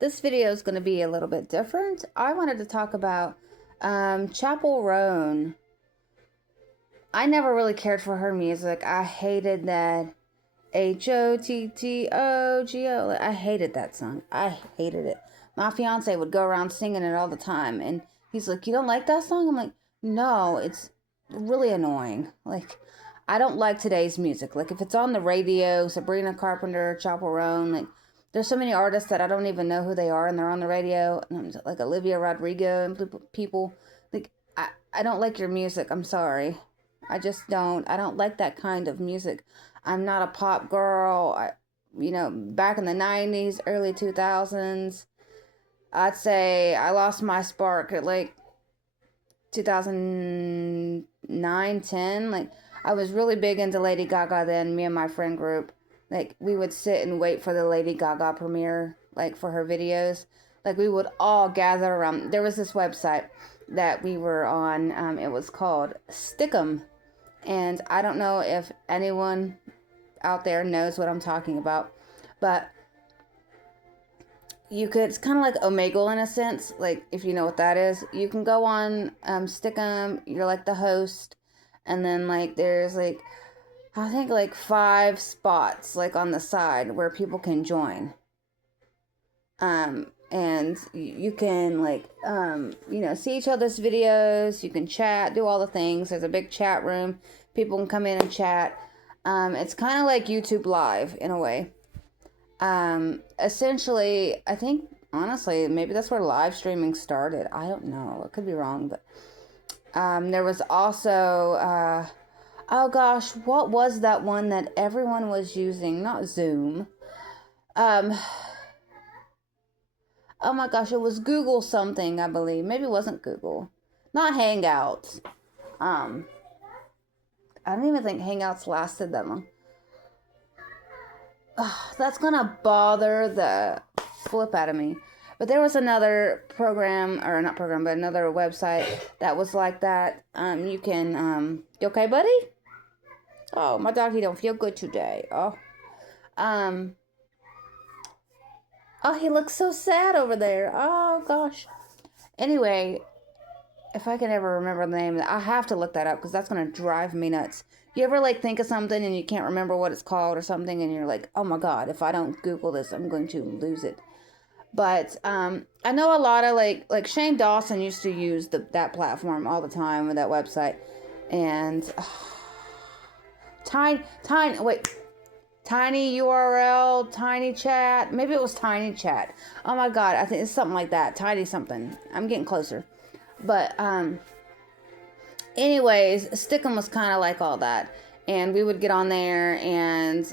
This video is going to be a little bit different. I wanted to talk about Chappell Roan. I never really cared for her music. I hated that Hottogo. I hated that song. I hated it. My fiance would go around singing it all the time, and he's like, "You don't like that song?" I'm like, "No, it's really annoying." Like, I don't like today's music. Like, if it's on the radio, Sabrina Carpenter, Chappell Roan, like, there's so many artists that I don't even know who they are, and they're on the radio, and I'm just, like Olivia Rodrigo and people. Like, I don't like your music. I'm sorry. I just don't. I don't like that kind of music. I'm not a pop girl. Back in the 90s, early 2000s, I'd say I lost my spark at like 2009, 10. Like, I was really big into Lady Gaga then, me and my friend group. Like, we would sit and wait for the Lady Gaga premiere, like, for her videos. Like, we would all gather around. There was this website that we were on. It was called Stick'em. And I don't know if anyone out there knows what I'm talking about. But it's kind of like Omegle in a sense. Like, if you know what that is. You can go on Stick'em. You're like the host. And then, like, there's, like, I think, like, 5 spots, like, on the side where people can join. And you can, like, see each other's videos. You can chat, do all the things. There's a big chat room. People can come in and chat. It's kind of like YouTube Live, in a way. Essentially, I think, honestly, maybe that's where live streaming started. I don't know. I could be wrong, but there was also... oh gosh, what was that one that everyone was using? Not Zoom. Oh my gosh, it was Google something, I believe. Maybe it wasn't Google. Not Hangouts. I don't even think Hangouts lasted that long. That's gonna bother the flip out of me. But there was another program, or not program, but another website that was like that. You can, you okay, buddy? Oh, my doggy don't feel good today. Oh, he looks so sad over there. Oh, gosh. Anyway, if I can ever remember the name, I have to look that up because that's going to drive me nuts. You ever, like, think of something and you can't remember what it's called or something, and you're like, oh, my God, if I don't Google this, I'm going to lose it. But I know a lot of, like Shane Dawson used to use that platform all the time with that website. And... Tiny URL, Tiny Chat. Maybe it was Tiny Chat. Oh my God, I think it's something like that. Tiny something. I'm getting closer. But anyways, Stick'em was kind of like all that, and we would get on there, and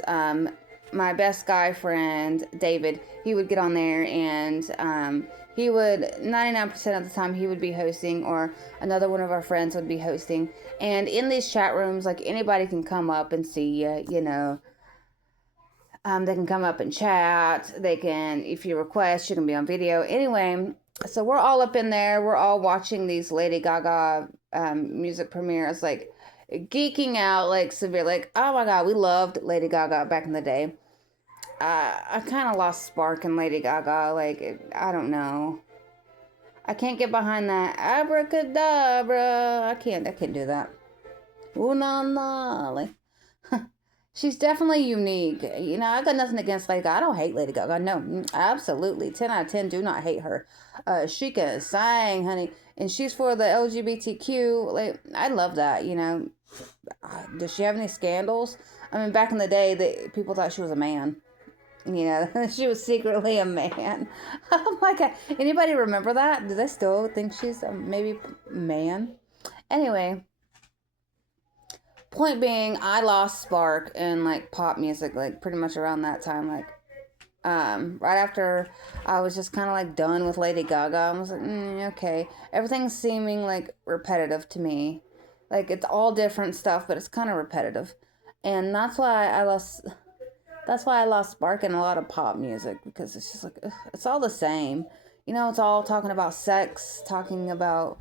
my best guy friend David, he would get on there, and he would 99% of the time he would be hosting, or another one of our friends would be hosting. And in these chat rooms, like, anybody can come up and see you. They can come up and chat. They can, if you request, you can be on video. Anyway, so we're all up in there. We're all watching these Lady Gaga music premieres, like, geeking out, like, severe. Like, oh my God, we loved Lady Gaga back in the day. I kind of lost spark in Lady Gaga. Like, I don't know. I can't get behind that abracadabra. I can't do that. Ooh, na. Like, she's definitely unique. I got nothing against Lady Gaga. I don't hate Lady Gaga. No, absolutely. 10 out of 10 do not hate her. She can sing, honey. And she's for the LGBTQ. Like, I love that, Does she have any scandals? I mean, back in the day, people thought she was a man. She was secretly a man. Oh my God. Anybody remember that? Do they still think she's maybe man? Anyway, point being, I lost spark in, like, pop music, like, pretty much around that time. Like, right after I was just kind of, like, done with Lady Gaga, I was like, okay. Everything's seeming, like, repetitive to me. Like, it's all different stuff, but it's kind of repetitive. And that's why I lost spark in a lot of pop music, because it's just like, ugh, it's all the same. It's all talking about sex, talking about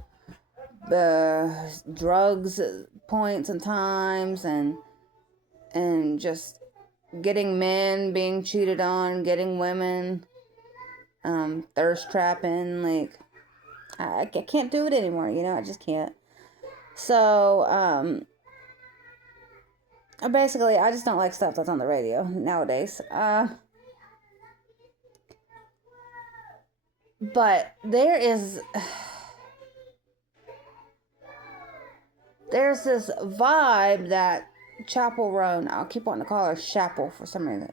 the drugs, points and times, and just getting men being cheated on, getting women thirst trapping. Like, I can't do it anymore, you know, I just can't. So, basically, I just don't like stuff that's on the radio nowadays. But there's this vibe that Chappell Roan, I'll keep wanting to call her Chappell for some reason.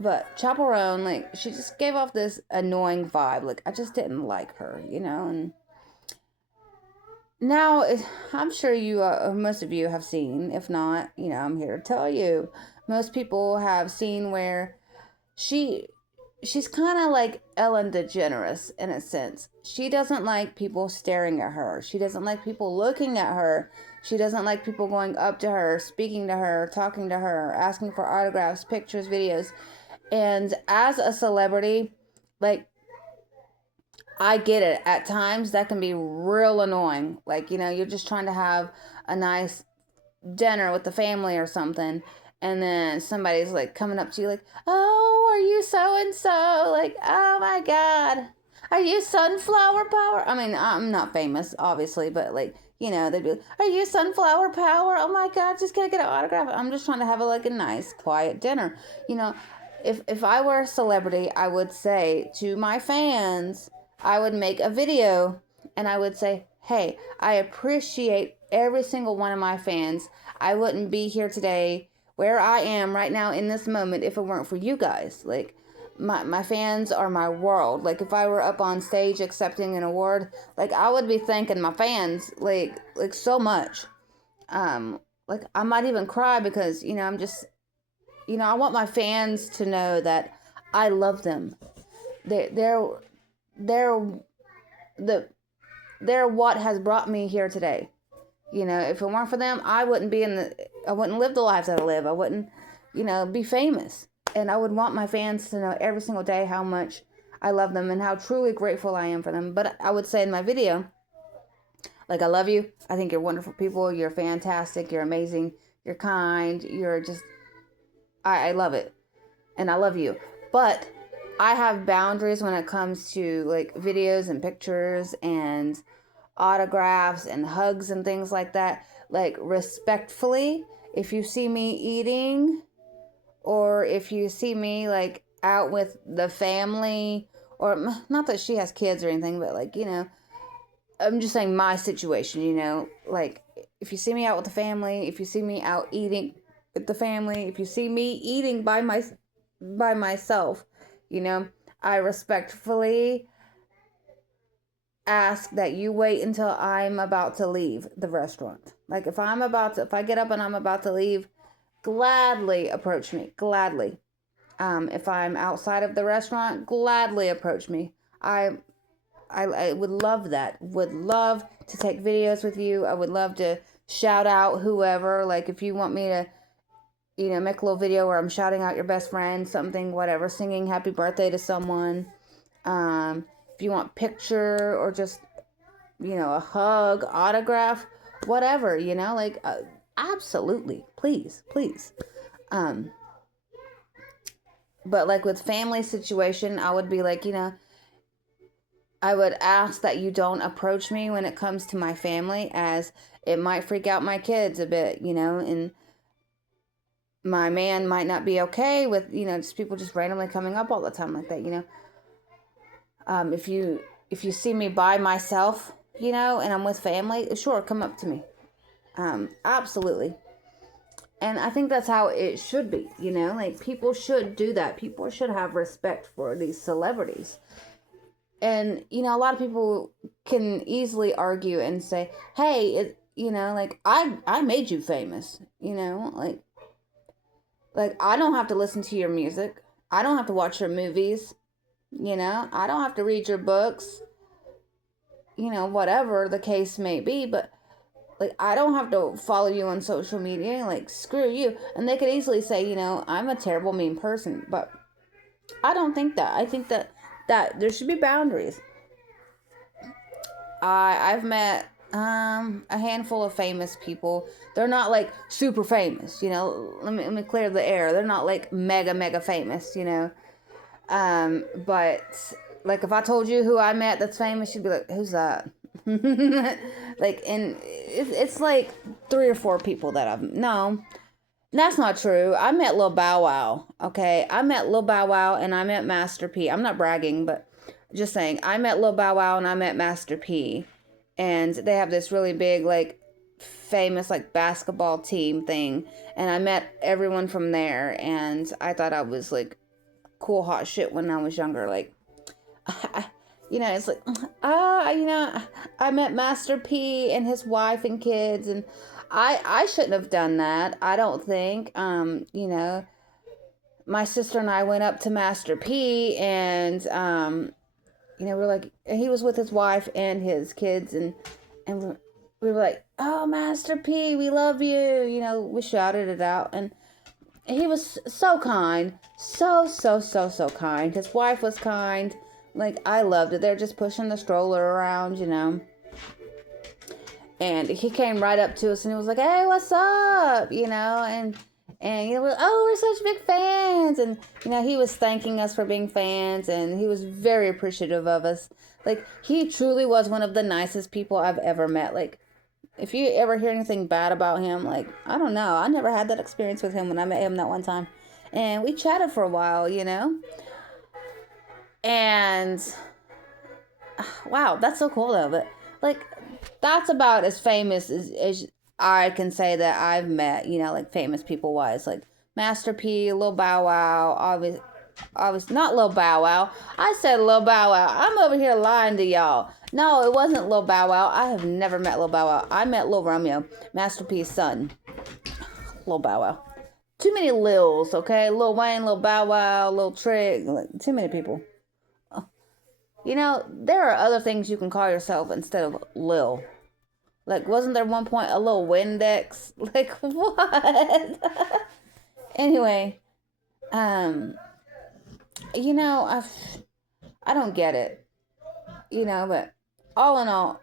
But Chappell Roan, like, she just gave off this annoying vibe. Like, I just didn't like her, you know? And now, I'm sure you, most of you have seen. If not, you know, I'm here to tell you. Most people have seen where she's kind of like Ellen DeGeneres in a sense. She doesn't like people staring at her. She doesn't like people looking at her. She doesn't like people going up to her, speaking to her, talking to her, asking for autographs, pictures, videos. And as a celebrity, like, I get it. At times, that can be real annoying. Like, you know, you're just trying to have a nice dinner with the family or something, and then somebody's like coming up to you like, oh, are you so and so? Like, oh my God, are you Sunflower Power? I mean, I'm not famous, obviously, but like, you know, they'd be like, are you Sunflower Power? Oh my God, just gonna get an autograph. I'm just trying to have a nice quiet dinner. You know, if I were a celebrity, I would say to my fans, I would make a video and I would say, hey, I appreciate every single one of my fans. I wouldn't be here today where I am right now in this moment if it weren't for you guys. Like, my fans are my world. Like, if I were up on stage accepting an award, like, I would be thanking my fans like so much. Like, I might even cry because, you know, I'm just, you know, I want my fans to know that I love them. They're what has brought me here today. You know, if it weren't for them, I wouldn't live the life that I live. I wouldn't, you know, be famous. And I would want my fans to know every single day how much I love them and how truly grateful I am for them. But I would say in my video, like, I love you. I think you're wonderful people. You're fantastic. You're amazing. You're kind. You're just, I love it. And I love you. But I have boundaries when it comes to like videos and pictures and autographs and hugs and things like that. Like, respectfully, if you see me eating or if you see me like out with the family, or not that she has kids or anything, but like, you know, I'm just saying my situation, you know, like, if you see me out with the family, if you see me out eating with the family, if you see me eating by myself, you know, I respectfully ask that you wait until I'm about to leave the restaurant. Like, if I get up and I'm about to leave, gladly approach me. Gladly. If I'm outside of the restaurant, gladly approach me. I would love that. Would love to take videos with you. I would love to shout out whoever. Like, if you want me to, you know, make a little video where I'm shouting out your best friend, something, whatever, singing happy birthday to someone. If you want picture or just, you know, a hug, autograph, whatever, you know, like, absolutely, please. But like with family situation, I would be like, you know, I would ask that you don't approach me when it comes to my family, as it might freak out my kids a bit, you know, and my man might not be okay with, you know, just people just randomly coming up all the time like that, you know. If you see me by myself, you know, and I'm with family, sure, come up to me. Absolutely. And I think that's how it should be, you know, like, people should do that. People should have respect for these celebrities. And, you know, a lot of people can easily argue and say, hey, you know, like, I made you famous, you know, like, I don't have to listen to your music. I don't have to watch your movies, you know, I don't have to read your books, you know, whatever the case may be, but like, I don't have to follow you on social media. Like, screw you. And they could easily say, you know, I'm a terrible, mean person. But I don't think that. I think that there should be boundaries. I've met a handful of famous people. They're not like super famous, you know. Let me clear the air. They're not like mega famous, you know. But like if I told you who I met that's famous, you'd be like, who's that? Like, and it's like 3 or 4 people that I've, no, that's not true. I met Lil Bow Wow. Okay. I met Lil Bow Wow and I met Master P. I'm not bragging, but just saying, I met Lil Bow Wow and I met Master P. And they have this really big, like, famous, like, basketball team thing. And I met everyone from there. And I thought I was, like, cool, hot shit when I was younger. Like, it's like, I met Master P and his wife and kids. And I shouldn't have done that. I don't think, my sister and I went up to Master P and, we're like, he was with his wife and his kids, and we were like, oh, Master P, we love you. We shouted it out, and he was so kind, so kind. His wife was kind. Like, I loved it. They're just pushing the stroller around, and he came right up to us and he was like, hey, what's up? And we're such big fans. And, he was thanking us for being fans. And he was very appreciative of us. Like, he truly was one of the nicest people I've ever met. Like, if you ever hear anything bad about him, like, I don't know. I never had that experience with him when I met him that one time. And we chatted for a while, And, wow, that's so cool though. But, like, that's about as famous as I can say that I've met, like famous people wise, like Master P, Lil Bow Wow, obviously not Lil Bow Wow. I said Lil Bow Wow. I'm over here lying to y'all. No, it wasn't Lil Bow Wow. I have never met Lil Bow Wow. I met Lil Romeo, Master P's son. Lil Bow Wow. Too many Lils, okay? Lil Wayne, Lil Bow Wow, Lil Trick, too many people. There are other things you can call yourself instead of Lil. Like, wasn't there one point a little Windex? Like, what? Anyway, I don't get it, but all in all,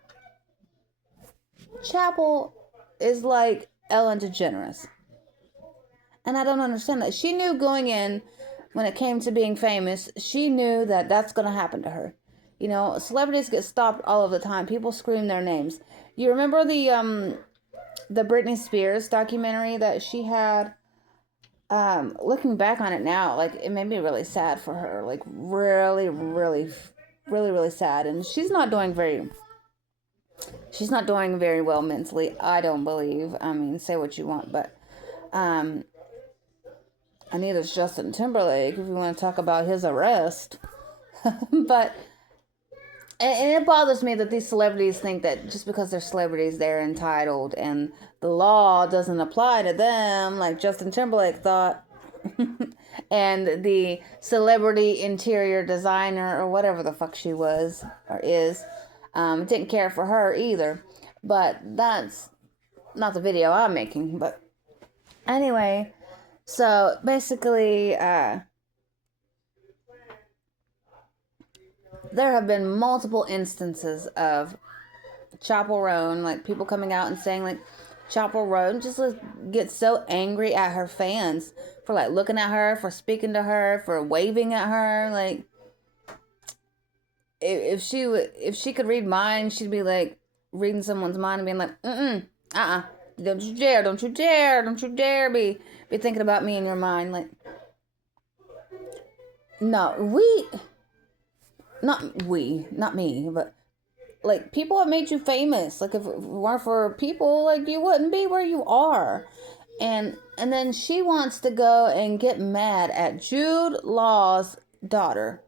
Chappell is like Ellen DeGeneres. And I don't understand that. She knew going in, when it came to being famous, she knew that that's going to happen to her. Celebrities get stopped all of the time. People scream their names. You remember the Britney Spears documentary that she had? Looking back on it now, like, it made me really sad for her. Like, really, really, really, really sad. And she's not doing very well mentally, I don't believe. I mean, say what you want, but and neither's Justin Timberlake, if you want to talk about his arrest. But and it bothers me that these celebrities think that just because they're celebrities, they're entitled and the law doesn't apply to them, like Justin Timberlake thought. And the celebrity interior designer, or whatever the fuck she was or is, didn't care for her either. But that's not the video I'm making. But anyway, so basically, there have been multiple instances of Chappell Roan, like people coming out and saying, like, Chappell Roan just gets so angry at her fans for, like, looking at her, for speaking to her, for waving at her. Like, if she could read minds, she'd be like reading someone's mind and being like, don't you dare be thinking about me in your mind. Like, no, not me, but, like, people have made you famous. Like, if it weren't for people, like, you wouldn't be where you are. And then she wants to go and get mad at Jude Law's daughter,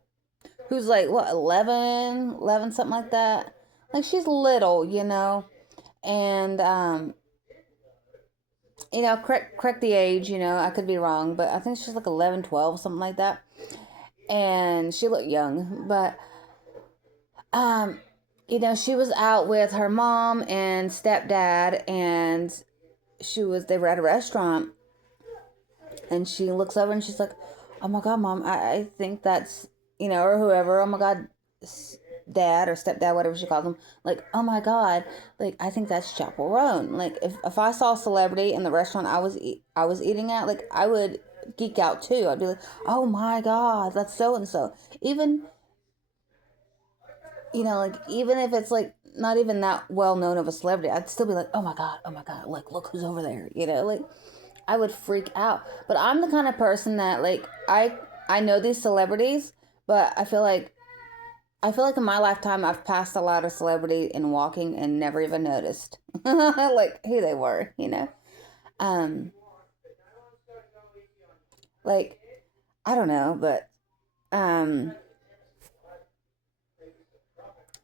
who's like, what, 11, something like that. Like, she's little, and, correct the age, I could be wrong, but I think she's like 11, 12, something like that. And she looked young, but, she was out with her mom and stepdad, and they were at a restaurant, and she looks over and she's like, oh my God, Mom, I think that's, or whoever, oh my God, dad or stepdad, whatever she calls him, like, oh my God, like, I think that's Chappell Roan. Like, if I saw a celebrity in the restaurant I was eating at, like, I would geek out too. I'd be like, oh my God, that's so and so. Even, like, even if it's like not even that well known of a celebrity, I'd still be like, oh my God, like, look who's over there, like, I would freak out. But I'm the kind of person that, like, I know these celebrities, but I feel like in my lifetime I've passed a lot of celebrity in walking and never even noticed like who they were, Um like, I don't know, but um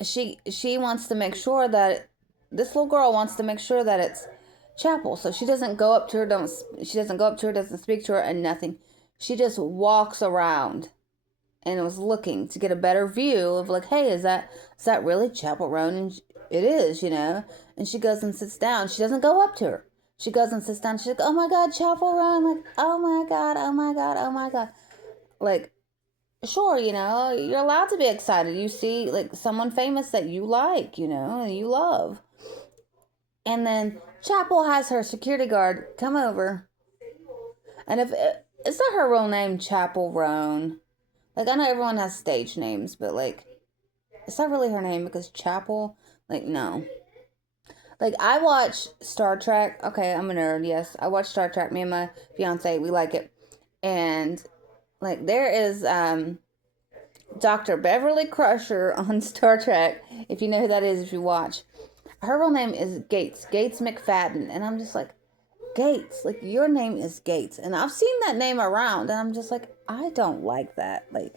she wants to make sure that this little girl wants to make sure that it's Chappell. So she doesn't go up to her, doesn't speak to her and nothing. She just walks around and was looking to get a better view of, like, hey, is that really Chappell Roan? And it is, And she goes and sits down. She doesn't go up to her. She goes and sits down. She's like, oh my God, Chappell Roan. Like, oh my God, oh my God, oh my God. Like, sure, you're allowed to be excited. You see, like, someone famous that you like, and you love. And then Chappell has her security guard come over. And if it's not her real name, Chappell Roan. Like, I know everyone has stage names, but, like, it's not really her name because Chappell, like, no. Like, I watch Star Trek. Okay, I'm a nerd, yes. I watch Star Trek. Me and my fiance, we like it. And, like, there is Dr. Beverly Crusher on Star Trek. If you know who that is, if you watch. Her real name is Gates McFadden. And I'm just like, Gates, like, your name is Gates. And I've seen that name around, and I'm just like, I don't like that. Like,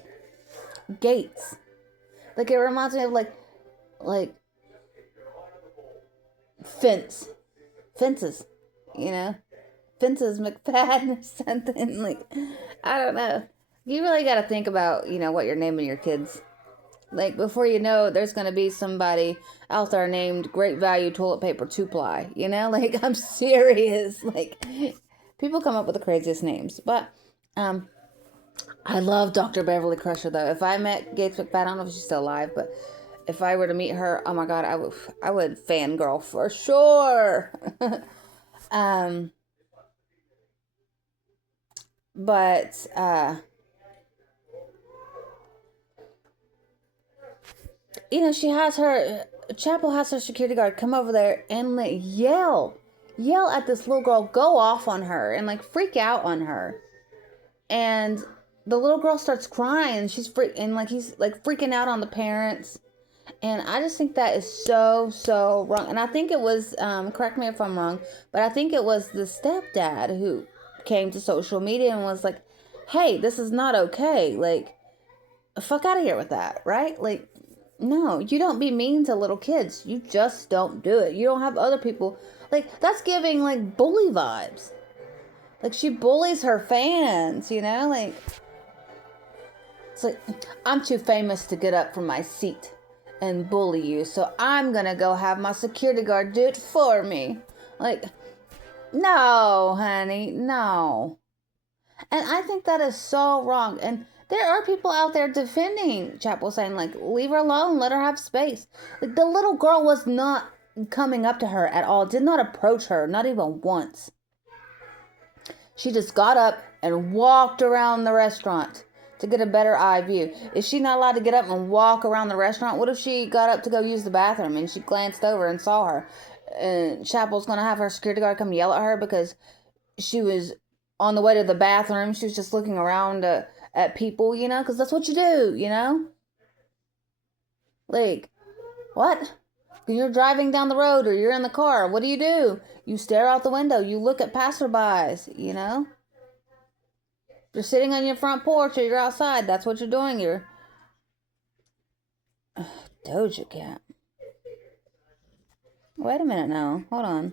Gates. Like, it reminds me of, like, fences, Fences McFadden or something. Like, I don't know. You really got to think about, what you're naming your kids. Like, before you know, there's going to be somebody out there named Great Value Toilet Paper 2-ply, Like, I'm serious. Like, people come up with the craziest names. But, I love Dr. Beverly Crusher, though. If I met Gates McFadden, I don't know if she's still alive, but if I were to meet her, oh my God, I would fangirl for sure. But, Chappell has her security guard come over there and, like, yell at this little girl, go off on her, and, like, freak out on her. And the little girl starts crying, and he's like freaking out on the parents. And I just think that is so, so wrong. And I think it was, correct me if I'm wrong, but I think it was the stepdad who came to social media and was like, hey, this is not okay. Like, fuck out of here with that, right? Like, no, you don't be mean to little kids. You just don't do it. You don't have other people. Like, that's giving, like, bully vibes. Like, she bullies her fans, Like, it's like, I'm too famous to get up from my seat and bully you, so I'm gonna go have my security guard do it for me. Like, no, honey, no. And I think that is so wrong. And there are people out there defending Chappell, saying, like, leave her alone, let her have space. Like, the little girl was not coming up to her at all, did not approach her, not even once. She just got up and walked around the restaurant to get a better eye view. Is she not allowed to get up and walk around the restaurant? What if she got up to go use the bathroom and she glanced over and saw her? And Chappell's going to have her security guard come yell at her because she was on the way to the bathroom. She was just looking around at people, because that's what you do, Like, what? When you're driving down the road or you're in the car, what do? You stare out the window. You look at passerbys, You're sitting on your front porch or you're outside. That's what you're doing. You're Doja Cat. Wait a minute now. Hold on.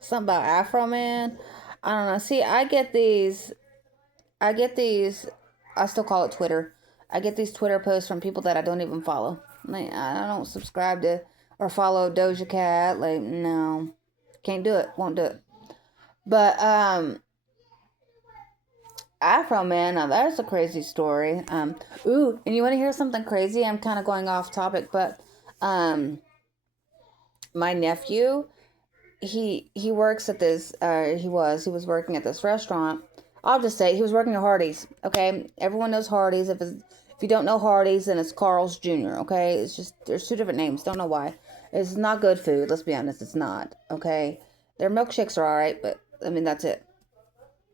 Something about Afro Man. I don't know. See, I get these. I still call it Twitter. I get these Twitter posts from people that I don't even follow. Like, I don't subscribe to or follow Doja Cat. Like, no. Can't do it. Won't do it. But, Afro Man, now that's a crazy story. Ooh, and you want to hear something crazy? I'm kind of going off topic, but, my nephew, he works at this. He was working at this restaurant. I'll just say he was working at Hardee's. Okay, everyone knows Hardee's. If you don't know Hardee's, then it's Carl's Jr. Okay, it's just there's two different names. Don't know why. It's not good food. Let's be honest. It's not. Okay, their milkshakes are all right, but I mean that's it.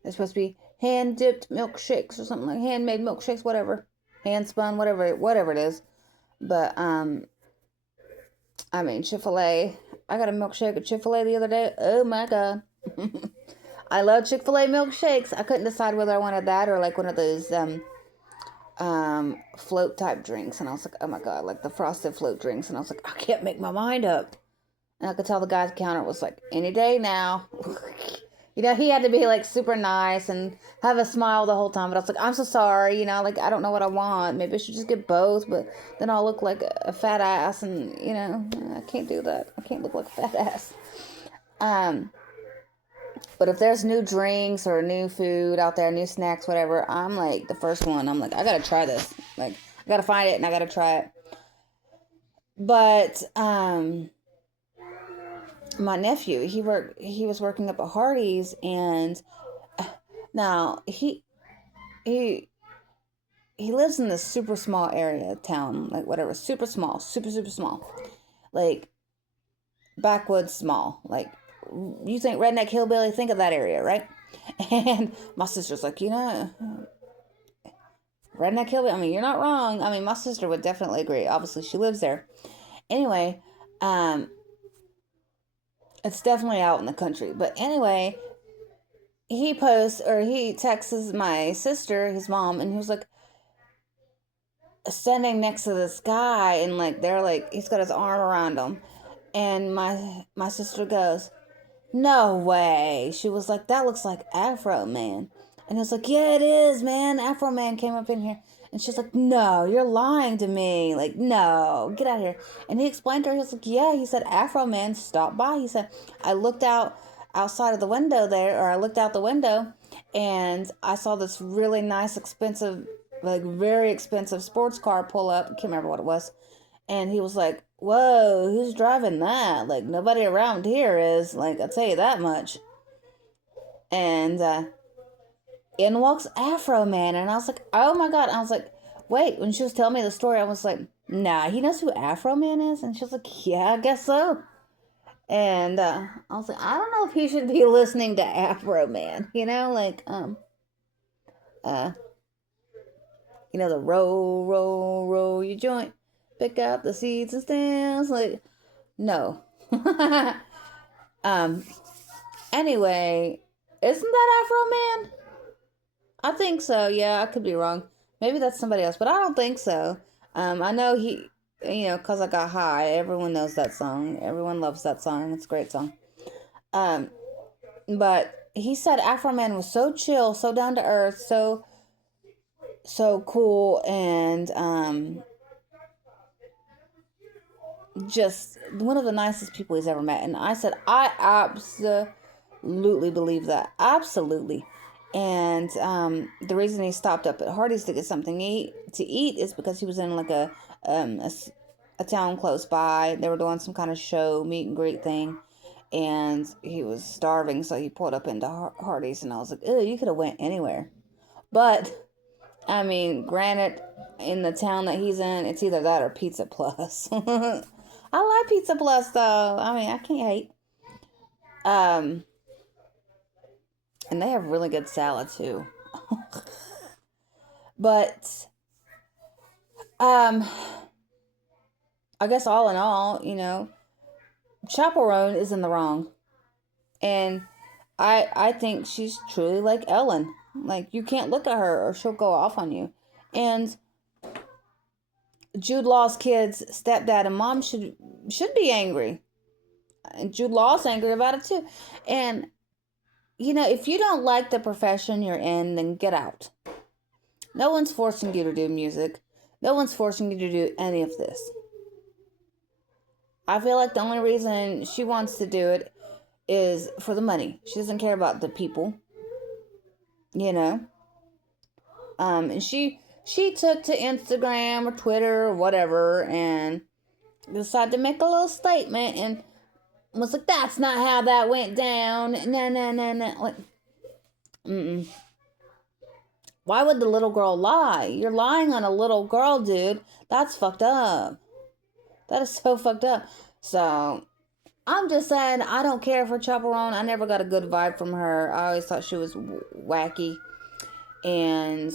They're supposed to be hand dipped milkshakes or something like handmade milkshakes, whatever, hand spun, whatever it is. But I mean Chick-fil-A. I got a milkshake at Chick-fil-A the other day. Oh my god. I love Chick-fil-A milkshakes. I couldn't decide whether I wanted that or like one of those float type drinks, and I was like, oh my god, like the frosted float drinks, and I was like, I can't make my mind up. And I could tell the guy's counter was like, any day now. He had to be like super nice and have a smile the whole time. But I was like, I'm so sorry, like I don't know what I want. Maybe I should just get both, but then I'll look like a fat ass, and I can't do that. I can't look like a fat ass. But if there's new drinks or new food out there, new snacks, whatever, I'm like the first one. I'm like, I gotta try this. Like, I gotta find it and I gotta try it. But my nephew, he was working up at Hardee's, and now he lives in this super small area town, like whatever, super small, super super small, like backwoods small, like you think redneck hillbilly, think of that area, right? And my sister's like, redneck hillbilly. I mean, you're not wrong. I mean, my sister would definitely agree. Obviously, she lives there. Anyway, it's definitely out in the country. But anyway, he texts my sister, his mom, and he was like standing next to this guy, and like they're like he's got his arm around him, and my sister goes, no way. She was like, that looks like Afro Man. And he was like, yeah, it is, man. Afro Man came up in here. And she's like, no, you're lying to me. Like, no, get out of here. And he explained to her, he was like, yeah, he said, Afro Man stopped by. He said, I looked outside of the window there, or I looked out the window, and I saw this really nice, expensive, like very expensive sports car pull up. I can't remember what it was. And he was like, whoa, who's driving that? Like, nobody around here is. Like, I'll tell you that much. And in walks Afro Man. And I was like, oh my God. I was like, wait, when she was telling me the story, I was like, nah, he knows who Afro Man is? And she was like, yeah, I guess so. And I was like, I don't know if he should be listening to Afro Man. Like, the roll your joint. Pick out the seeds and stems. Like, no. Anyway, isn't that Afro Man? I think so. Yeah, I could be wrong. Maybe that's somebody else, but I don't think so. I know he, Cause I Got High. Everyone knows that song. Everyone loves that song. It's a great song. But he said Afro Man was so chill, so down to earth, so cool, and just one of the nicest people he's ever met. And I said, I absolutely believe that. Absolutely. And the reason he stopped up at Hardee's to get something to eat is because he was in like a town close by. They were doing some kind of show, meet and greet thing. And he was starving, so he pulled up into Hardee's. And I was like, ew, you could have went anywhere. But, I mean, granted, in the town that he's in, it's either that or Pizza Plus. I like Pizza Plus though. I mean, I can't hate. And they have really good salad too. But I guess all in all, Chappell is in the wrong. And I think she's truly like Ellen. Like, you can't look at her or she'll go off on you. And Jude Law's kids, stepdad and mom should be angry. And Jude Law's angry about it too. And, if you don't like the profession you're in, then get out. No one's forcing you to do music. No one's forcing you to do any of this. I feel like the only reason she wants to do it is for the money. She doesn't care about the people. And she took to Instagram or Twitter or whatever and decided to make a little statement. And was like, that's not how that went down. No, no, no, no. Like, mm-mm. Why would the little girl lie? You're lying on a little girl, dude. That's fucked up. That is so fucked up. So, I'm just saying, I don't care for Chaperone. I never got a good vibe from her. I always thought she was wacky. And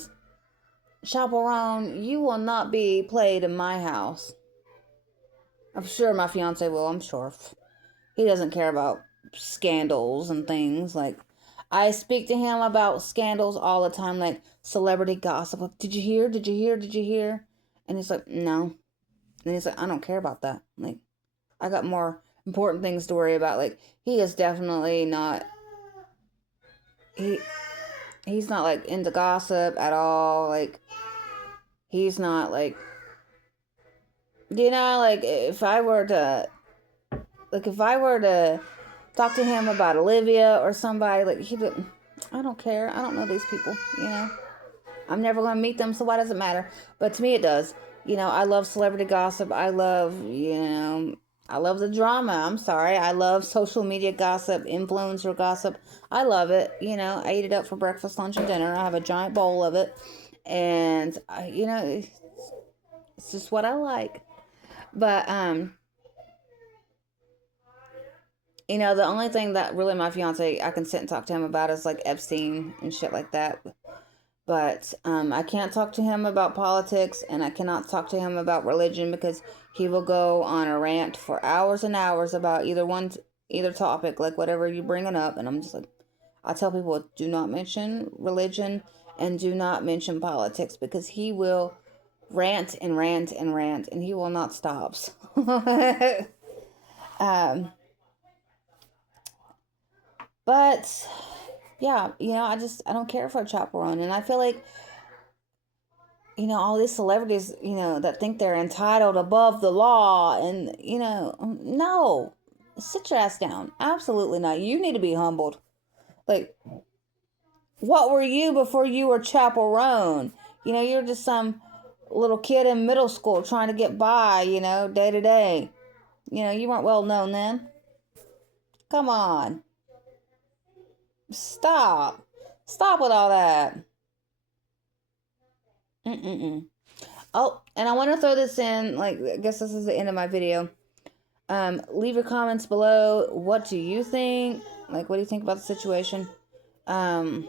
Chaperone, you will not be played in my house. I'm sure my fiance will. I'm sure. He doesn't care about scandals and things. Like, I speak to him about scandals all the time, like celebrity gossip. Like, did you hear? Did you hear? Did you hear? And he's like, no. And he's like, I don't care about that. Like, I got more important things to worry about. Like, he is definitely not. He's not like into gossip at all. Like, he's not like, like if I were to talk to him about Olivia or somebody, like, he didn't. I don't care. I don't know these people. I'm never going to meet them, so why does it matter? But to me, it does. I love celebrity gossip. I love, I love the drama. I'm sorry. I love social media gossip, influencer gossip. I love it. I eat it up for breakfast, lunch, and dinner. I have a giant bowl of it. And, it's just what I like. But, the only thing that really my fiance, I can sit and talk to him about is like Epstein and shit like that. But I can't talk to him about politics, and I cannot talk to him about religion because he will go on a rant for hours and hours about either topic, like whatever you're bringing up. And I'm just like, I tell people, do not mention religion and do not mention politics because he will rant and rant and rant, and he will not stop. But yeah, I don't care for a chaperone, and I feel like all these celebrities, that think they're entitled above the law, and no, sit your ass down. Absolutely not. You need to be humbled. Like, what were you before you were chaperone? You're just some little kid in middle school trying to get by, day to day. You weren't well known then. Come on. Stop with all that. Oh, and I want to throw this in, like, I guess this is the end of my video. Leave your comments below. What do you think? Like, what do you think about the situation? Do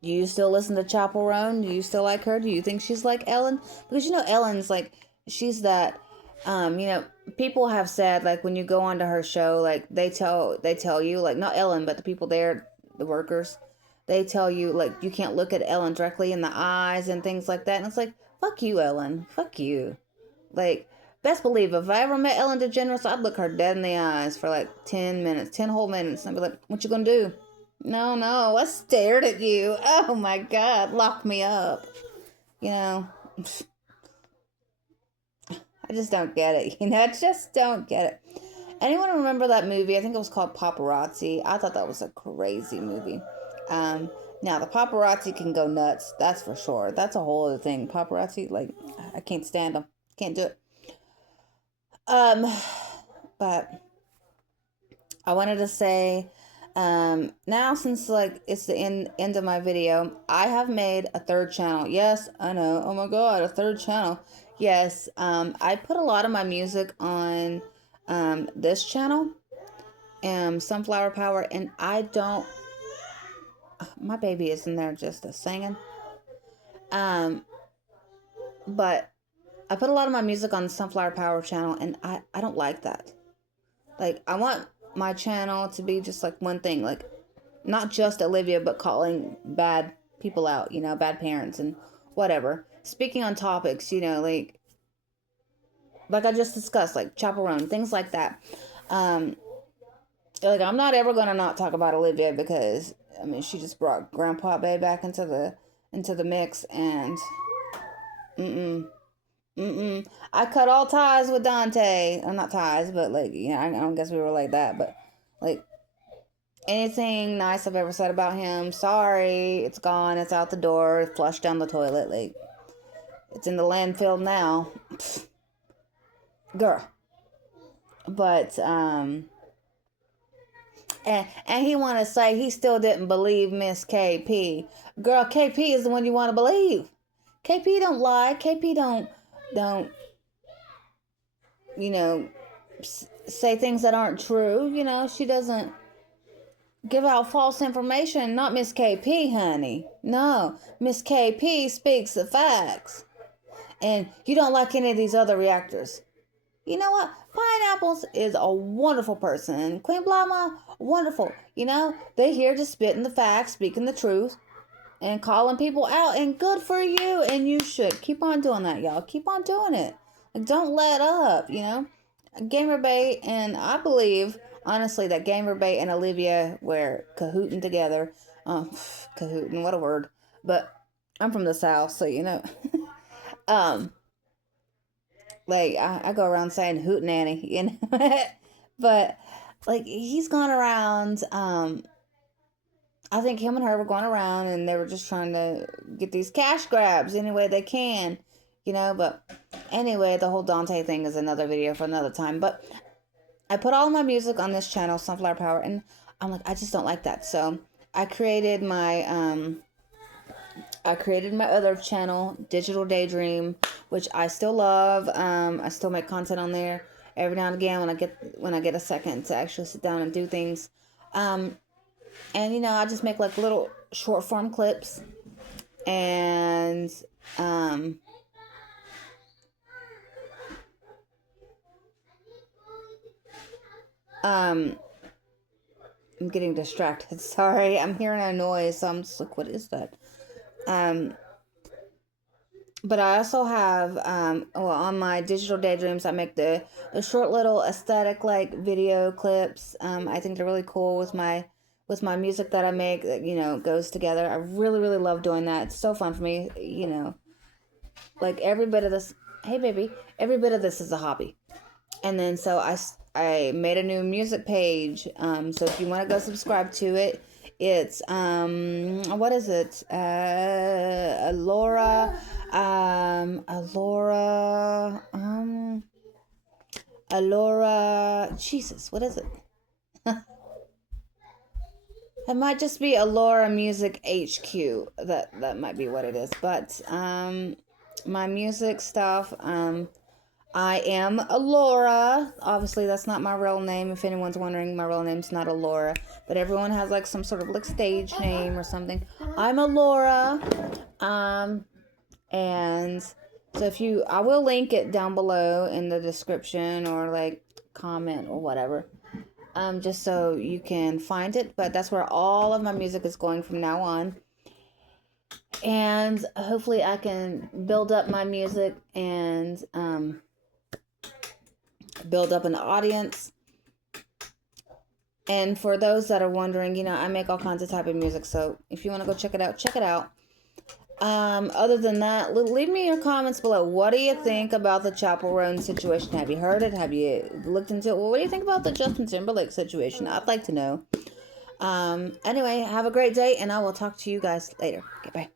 you still listen to Chaperone? Do you still like her? Do you think she's like Ellen? Because Ellen's like, she's that, people have said, like, when you go onto her show, like, they tell you, like, not Ellen, but the people there, the workers, they tell you, like, you can't look at Ellen directly in the eyes and things like that. And it's like, fuck you, Ellen. Fuck you. Like, best believe, if I ever met Ellen DeGeneres, I'd look her dead in the eyes for like 10 minutes, 10 whole minutes. And I'd be like, what you gonna do? No, I stared at you. Oh my God, lock me up. I just don't get it. I just don't get it. Anyone remember that movie? I think it was called Paparazzi. I thought that was a crazy movie. Now the paparazzi can go nuts. That's for sure. That's a whole other thing. Paparazzi, like, I can't stand them. Can't do it. But I wanted to say, now since, like, it's the end of my video, I have made a third channel. Yes, I know. Oh my God, a third channel. Yes, I put a lot of my music on, this channel, Sunflower Power, and I don't, my baby is in there just singing. But I put a lot of my music on the Sunflower Power channel, and I don't like that. Like, I want my channel to be just like one thing, like, not just Olivia, but calling bad people out, bad parents and whatever. Speaking on topics, like I just discussed, like chaperone, things like that. Like, I'm not ever gonna not talk about Olivia because, I mean, she just brought Grandpa Bay back into the mix, and I cut all ties with Dante. I'm not ties, but, like, I don't guess we were like that, but, like, anything nice I've ever said about him, sorry, it's gone, it's out the door, it's flushed down the toilet, like, it's in the landfill now. Pfft. Girl. But and he want to say he still didn't believe Miss KP. Girl, KP is the one you want to believe. KP don't lie. KP don't say things that aren't true. She doesn't give out false information. Not Miss KP, honey. No, Miss KP speaks the facts. And you don't like any of these other reactors. You know what? Pineapples is a wonderful person. Queen Blama, wonderful. They're here just spitting the facts, speaking the truth, and calling people out. And good for you. And you should keep on doing that, y'all. Keep on doing it. Like, don't let up, Gamer Bay, and I believe, honestly, that Gamer Bay and Olivia were cahooting together. Cahooting, what a word. But I'm from the South, so like, I go around saying hootenanny, but, like, he's gone around, I think him and her were going around, and they were just trying to get these cash grabs any way they can, but anyway, the whole Dante thing is another video for another time. But I put all my music on this channel, Sunflower Power, and I'm like, I just don't like that, so I created my other channel, Digital Daydream, which I still love. I still make content on there every now and again when I get a second to actually sit down and do things. And I just make like little short form clips, and I'm getting distracted. Sorry, I'm hearing a noise, so I'm just like, what is that? But I also have, on my Digital Daydreams, I make the short little aesthetic, like, video clips. I think they're really cool with my music that I make that, goes together. I really, really love doing that. It's so fun for me, like, every bit of this, hey, baby, every bit of this is a hobby. And then, so I made a new music page, so if you want to go subscribe to it, it's, what is it, Alora, Jesus, what is it? It might just be Alora Music HQ, that might be what it is, but, my music stuff, I am Alora. Obviously, that's not my real name. If anyone's wondering, my real name's not Alora. But everyone has like some sort of like stage name or something. I'm Alora. And so I will link it down below in the description or like comment or whatever. Just so you can find it. But that's where all of my music is going from now on. And hopefully I can build up my music and build up an audience. And for those that are wondering, I make all kinds of type of music, so if you want to go check it out, check it out. Other than that, leave me your comments below. What do you think about the Chappell Roan situation? Have you heard it? Have you looked into it? Well, what do you think about the Justin Timberlake situation? I'd like to know. Anyway, have a great day, and I will talk to you guys later. Okay, bye.